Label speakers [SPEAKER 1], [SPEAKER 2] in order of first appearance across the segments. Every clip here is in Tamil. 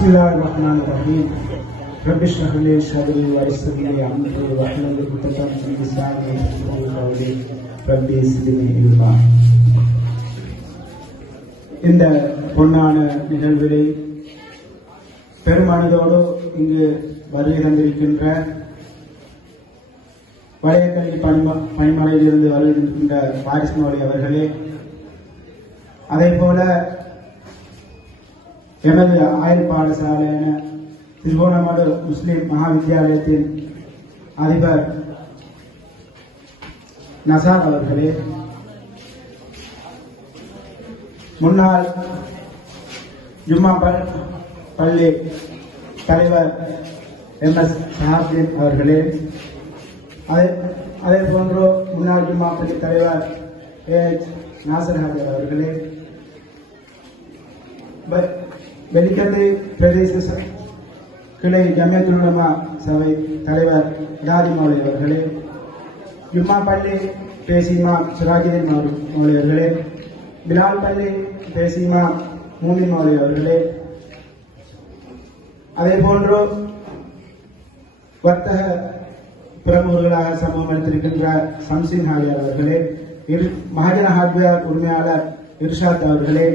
[SPEAKER 1] بسم الله الرحمن الرحيم رب اشرح لي صدري ويسر لي امري واحلل عقدة من لساني يفقهوا قولي رب زدني علما இந்த பொன்னான நிகழ்விலே பெருமனதோடு இங்கு வருகை தந்திருக்கின்ற வளையக்கல்வி பணிம பணிமனையிலிருந்து வருகின்ற வாரிசு மோடி அவர்களே அதே போல எமது ஆயுள் பாடசாலையான திருவோணமடு முஸ்லிம் மகாவித்தியாலயத்தின் அதிபர் நசாத் அவர்களே முன்னாள் ஜும்மா பள்ளி தலைவர் எம் எஸ் சஹாப்தீன் அவர்களே அதே போன்று முன்னாள் ஜும்மா பள்ளி தலைவர் ஏ எச் நாசர் அவர்களே வெ- பிரதேச கிளை ஜமியத்துலமா சபை தலைவர் தாதி மௌலி அவர்களே ஜும்மா பள்ளி பேசிமா சிராஜுதீன் மௌலி அவர்களே பிலால் பள்ளி பேசிமா மூமின் மௌலி அவர்களே அதே போன்று வர்த்தக பிரமுகர்களாக சமூகம் அளித்திருக்கின்ற சம்சின் ஹாரியார் அவர்களே இர்- மகாஜன ஹார்ட்வேர் உரிமையாளர் இர்ஷாத் அவர்களே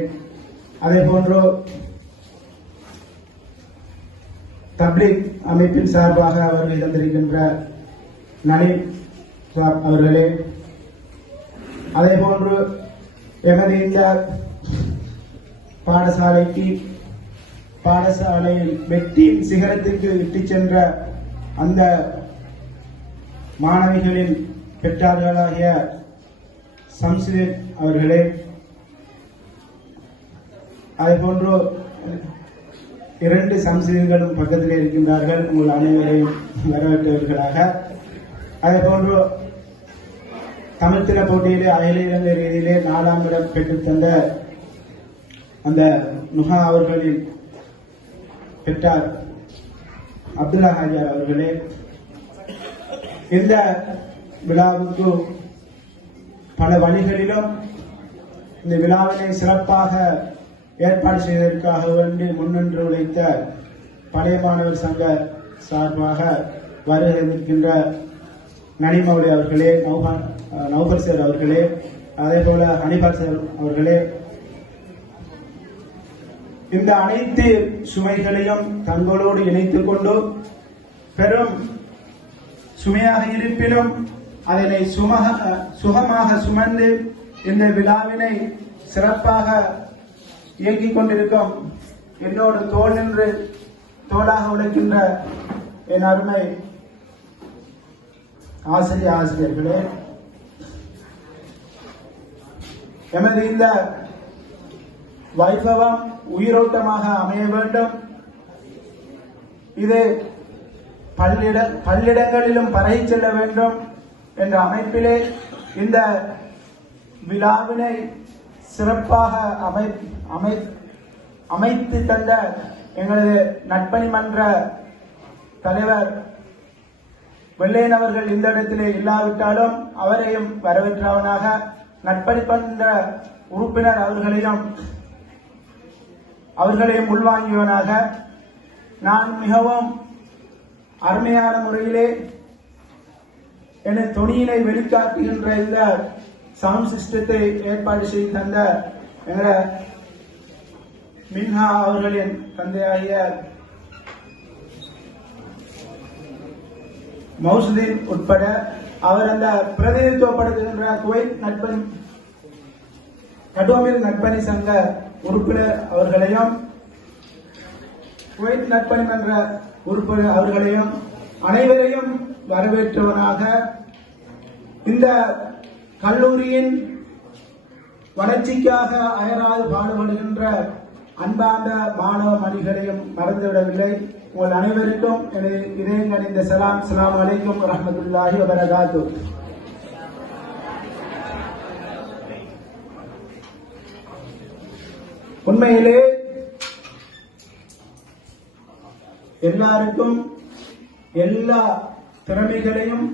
[SPEAKER 1] அதே போன்று தப்லீக் அமைப்பின் சார்பாக அவர்கள் தந்திருக்கின்ற நனி சாப் அவர்களே. அதே போன்று எமது இந்தியா பாடசாலைக்கு பாடசாலையில் வெற்றியின் சிகரத்திற்கு இட்டு சென்ற அந்த மாணவிகளின் பெற்றார்களாகிய சம்சுதீன் அவர்களே. அதே போன்று இரண்டு சம்சிதங்களும் பக்கத்தில் இருக்கின்றார்கள். உங்கள் அனைவரையும் வரவேற்றவர்களாக. அதே போன்று தமிழ் போட்டியிலே அகில இலங்கை ரீதியிலே நாலாம் இடம் பெற்றுத் தந்த அந்த நுஹா அவர்களின் பெற்றார் அப்துல்லா ஹாஜார் அவர்களே. இந்த விழாவுக்கு பல வழிகளிலும் இந்த விழாவினை சிறப்பாக ஏற்பாடு செய்வதற்காக வேண்டி முன்னின்று உழைத்த பழைய மாணவர் சங்க சார்பாக வருகை நிற்கின்ற நனிமௌலி அவர்களே நௌஹான் அஹ், நௌபர் சார் அவர்களே அதே போல ஹனிபால் சார் அவர்களே இந்த அனைத்து சுமைகளையும் தங்களோடு இணைத்துக் கொண்டு பெரும் சுமையாக இருப்பினும் அதனை சுமக சுகமாக சுமந்து இந்த விழாவினை சிறப்பாக இயக்கிக் கொண்டிருக்கும் என்னோடு தோல் என்று தோளாக உழைக்கின்ற என் அருமை ஆசிரிய ஆசிரியர்களே எமது இந்த வைபவம் உயிரோட்டமாக அமைய வேண்டும். இது பல்லிட பல்லிடங்களிலும் பரவி செல்ல வேண்டும் என்ற அமைப்பிலே இந்த விழாவினை சிறப்பாக அமை அமை அமைத்து தந்த எங்களது நட்பணி மன்ற தலைவர் வெள்ளையன் அவர்கள் இந்த இடத்திலே இல்லாவிட்டாலும் அவரையும் வரவேற்றவனாக நட்பணி மன்ற உறுப்பினர் அவர்களையும் அவர்களையும் உள்வாங்கியவனாக நான் மிகவும் அருமையான முறையிலே என துணியினை வெளிக்காட்டுகின்ற இந்த சவுண்ட் சிஸ்டத்தை ஏற்பாடு செய்து தந்த என்ற மின்ஹா அவர்களின் தந்தையாகிய மௌசுதீன் உட்பட அவர் அந்த பிரதிநிதித்துவப்படுத்துகின்ற குவைத் நட்பணி கடோமில் நட்பணி சங்க உறுப்பினர் அவர்களையும் குவைத் நட்பணி என்ற உறுப்பினர் அவர்களையும் அனைவரையும் வரவேற்றவனாக இந்த கல்லூரியின் வளர்ச்சிக்காக அயராது பாடுபடுகின்ற அன்பார்ந்த மாணவ மணிகளையும் மறந்துவிடவில்லை. உங்கள் அனைவருக்கும் எனது இதயம் கணிந்த சலாம் சலாம் அலைக்கும் ரஹமத்துல்லாஹி வபரகாத்து. உண்மையிலே எல்லாருக்கும் எல்லா திறமைகளையும்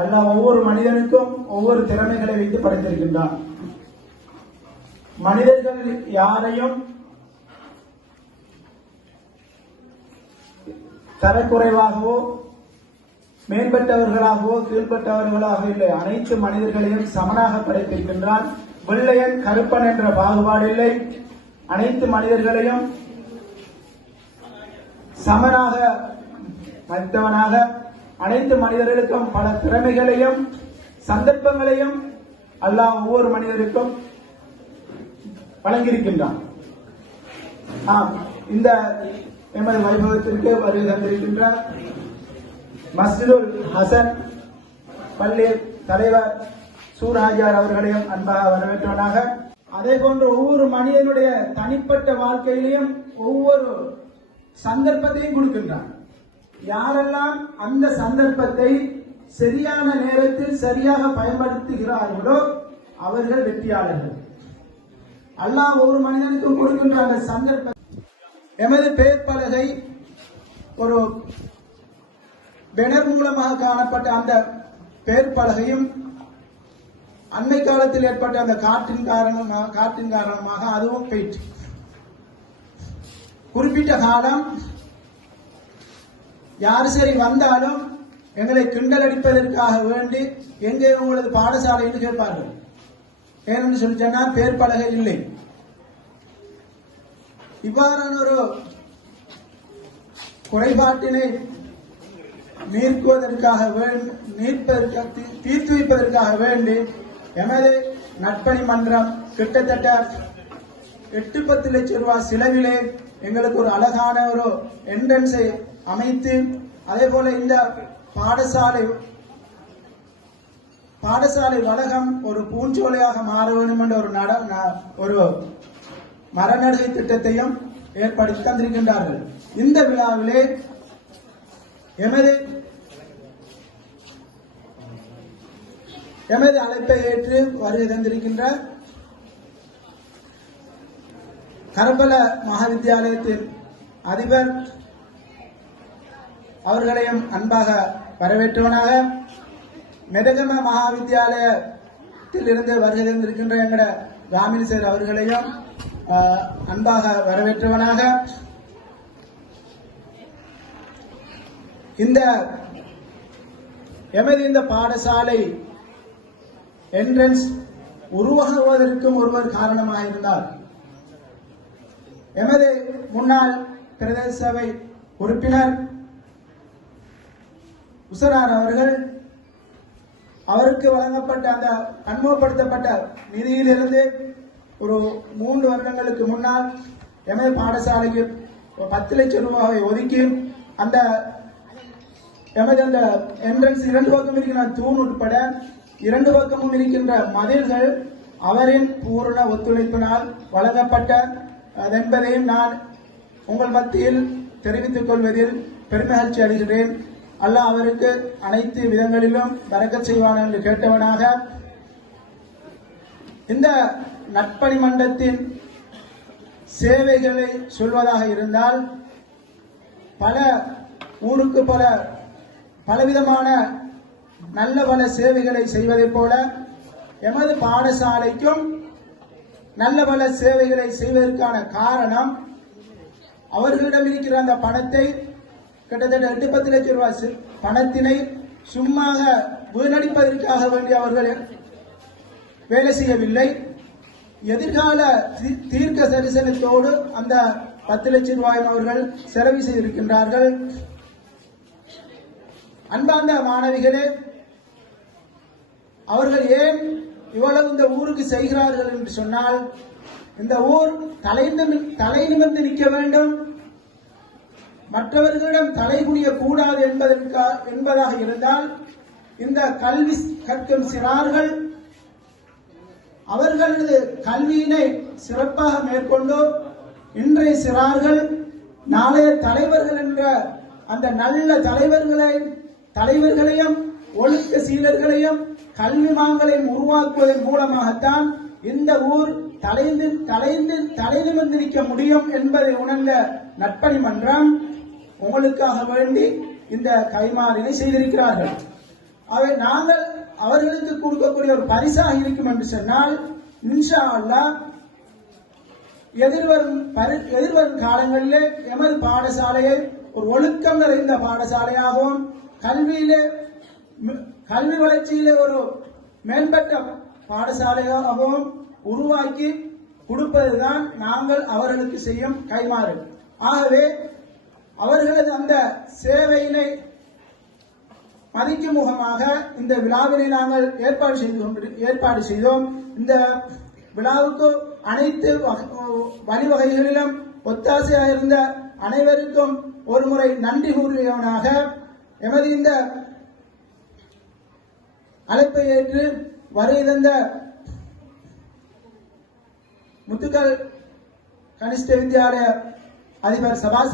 [SPEAKER 1] அல்ல ஒவ்வொரு மனிதனுக்கும் ஒவ்வொரு திறமைகளை வைத்து படைத்திருக்கின்றான். மனிதர்கள் யாரையும் தரக்குறைவாகவோ மேம்பட்டவர்களாகவோ கீழ்பட்டவர்களாக இல்லை. அனைத்து மனிதர்களையும் சமனாக படைத்திருக்கின்றான். வெள்ளையன் கருப்பன் என்ற பாகுபாடு இல்லை. அனைத்து மனிதர்களையும் சமனாக மதித்தவனாக அனைத்து மனிதர்களுக்கும் பல திறமைகளையும் சந்தர்ப்பங்களையும் அல்லாஹ் ஒவ்வொரு மனிதருக்கும் வழங்கியிருக்கின்றான். ஆம் இந்த எமது வைபவத்திற்கு வருகை தந்திருக்கின்றார் மஸ்ஜிதுல் ஹசன் பள்ளி தலைவர் சூராஜார் அவர்களையும் அன்பாக வரவேற்றவனாக அதே போன்று ஒவ்வொரு மனிதனுடைய தனிப்பட்ட வாழ்க்கையிலையும் ஒவ்வொரு சந்தர்ப்பத்தையும் கொடுக்கின்றான் யாரெல்லாம் அந்த சந்தர்ப்பத்தை சரியான நேரத்தில் சரியாக பயன்படுத்துகிறார்களோ அவர்கள் வெற்றியாளர்கள். அல்லாஹ் ஒரு மனிதனுக்கும் கொடுக்கின்ற அந்த சந்தர்ப்பம் எமது பெயர் பலகை ஒரு பெனர் மூலமாக காணப்பட்ட அந்த பெயர் பலகையும் அண்மை காலத்தில் ஏற்பட்ட அந்த காற்றின் காரணமாக காற்றின் காரணமாக அதுவும் போயிற்று. குறிப்பிட்ட காலம் யார் சரி வந்தாலும் எங்களை கிண்டல் அடிப்பதற்காக வேண்டி எங்கே உங்களது பாடசாலை என்று கேட்பார்கள். ஏனென்று சொல்லி சொன்னால் பேர் பலகை இல்லை. இவ்வாறான ஒரு குறைபாட்டினை நீக்குவதற்காக வேண்டி நீர்ப்பதற்காக தீர்த்து வைப்பதற்காக வேண்டி எமது நட்பணி மன்றம் கிட்டத்தட்ட எட்டு பத்து லட்சம் ரூபாய் செலவிலே எங்களுக்கு ஒரு அழகான ஒரு என்ட்ரன்ஸை அமைத்து அதே போல இந்த பாடசாலை பாடசாலை வளகம் ஒரு பூஞ்சோலையாக மாற வேண்டும் என்ற ஒரு நட ஒரு மரநடுகை திட்டத்தையும் ஏற்படுத்தி தந்திருக்கின்றார்கள். இந்த விழாவிலே எமது எமது அழைப்பை ஏற்று வருகை தந்திருக்கின்ற கரம்பல மகாவித்தியாலயத்தின் அதிபர் அவர்களையும் அன்பாக வரவேற்றவனாக மெதகம மகாவித்தியாலயத்தில் இருந்து வருகை தந்திருக்கின்ற எங்கட ராமில் சார் அவர்களையும் அன்பாக வரவேற்றவனாக இந்த எமது இந்த பாடசாலை என்ட்ரன்ஸ் உருவாகுவதற்கும் ஒருவர் காரணமாக இருந்தார் எமது முன்னாள் பிரதேச சபை உறுப்பினர் உசரார் அவர்கள் அவருக்கு வழங்கப்பட்ட அந்த பன்முகப்படுத்தப்பட்ட நிதியிலிருந்து ஒரு மூன்று வருடங்களுக்கு முன்னால் எமது பாடசாலைக்கு ஒரு பத்து லட்சம் ரூபாயை ஒதுக்கி அந்த எமது அந்த என்ட்ரன்ஸ் இரண்டு பக்கம் இருக்கின்ற தூண் உட்பட இரண்டு பக்கமும் இருக்கின்ற மதில்கள் அவரின் பூரண ஒத்துழைப்பினால் வழங்கப்பட்ட. என்பதையும் நான் உங்கள் மத்தியில் தெரிவித்துக் கொள்வதில் பெருமகிழ்ச்சி அடைகிறேன். அல்லாஹ் அவருக்கு அனைத்து விதங்களிலும் பறக்கச் செய்வான் என்று கேட்டவனாக. இந்த நட்பணி மன்றத்தின் சேவைகளை சொல்வதாக இருந்தால் பல ஊருக்கு பல பலவிதமான நல்ல பல சேவைகளை செய்வதைப் போல எமது பாடசாலைக்கும் நல்ல பல சேவைகளை செய்வதற்கான காரணம் அவர்களிடம் இருக்கிற அந்த பணத்தை கிட்டத்தட்ட எட்டு பத்து லட்சம் ரூபாய் பணத்தினை சும்மாக வீணடிப்பதற்காக வேண்டி அவர்கள் வேலை செய்யவில்லை. எதிர்கால தீ- தீர்க்க தரிசனத்தோடு அந்த பத்து லட்சம் ரூபாயும் அவர்கள் செலவு செய்திருக்கின்றார்கள். அன்பார்ந்த மாணவிகளே அவர்கள் ஏன் இவ்வளவு இந்த ஊருக்கு செய்கிறார்கள் என்று சொன்னால் இந்த ஊர் தலை தலை நிமிர்ந்து நிற்க வேண்டும். மற்றவர்களிடம் தலை குனிய கூடாது என்பதற்கா என்பதாக இருந்தால் இந்த கல்வி கற்கும் சிறார்கள் அவர்களது கல்வியினை சிறப்பாக மேற்கொண்டு இன்றைய சிறார்கள் நாளைய தலைவர்கள் என்ற அந்த நல்ல தலைவர்களை தலைவர்களையும் ஒழுக்க சீலர்களையும் கல்வி மாங்களையும் உருவாக்குவதன் மூலமாகத்தான் இந்த ஊர் தலைந்து தலைந்து தலை நிமிர்ந்திருக்க முடியும் என்பதை உணர்ந்த நட்பணி மன்றம் உங்களுக்காக வேண்டி இந்த கைமாறினை செய்திருக்கிறார்கள். அவை நாங்கள் அவர்களுக்கு கொடுக்கக்கூடிய ஒரு பரிசாக இருக்கும் என்று சொன்னால் இன்ஷா அல்லா எதிர்வரும் எதிர்வரும் காலங்களிலே எமது பாடசாலையை ஒரு ஒழுக்கம் நிறைந்த பாடசாலையாகவும் கல்வியிலே கல்வி வளர்ச்சியிலே ஒரு மேம்பட்ட பாடசாலையாகவும் உருவாக்கி கொடுப்பதுதான் நாங்கள் அவர்களுக்கு செய்யும் கைமாறு ஆகவே அவர்களது அந்த சேவையினை மதிக்கும் முகமாக இந்த விழாவினை நாங்கள் ஏற்பாடு செய்து கொண்டு ஏற்பாடு செய்தோம். இந்த விழாவுக்கு அனைத்து வழிவகைகளிலும் ஒத்தாசையாக இருந்த அனைவருக்கும் ஒருமுறை நன்றி கூறியவனாக எமது இந்த அழைப்பை ஏற்று வருகை தந்த முத்துக்கள் கனிஷ்ட வித்யாலய அதிபர் சபாஸ்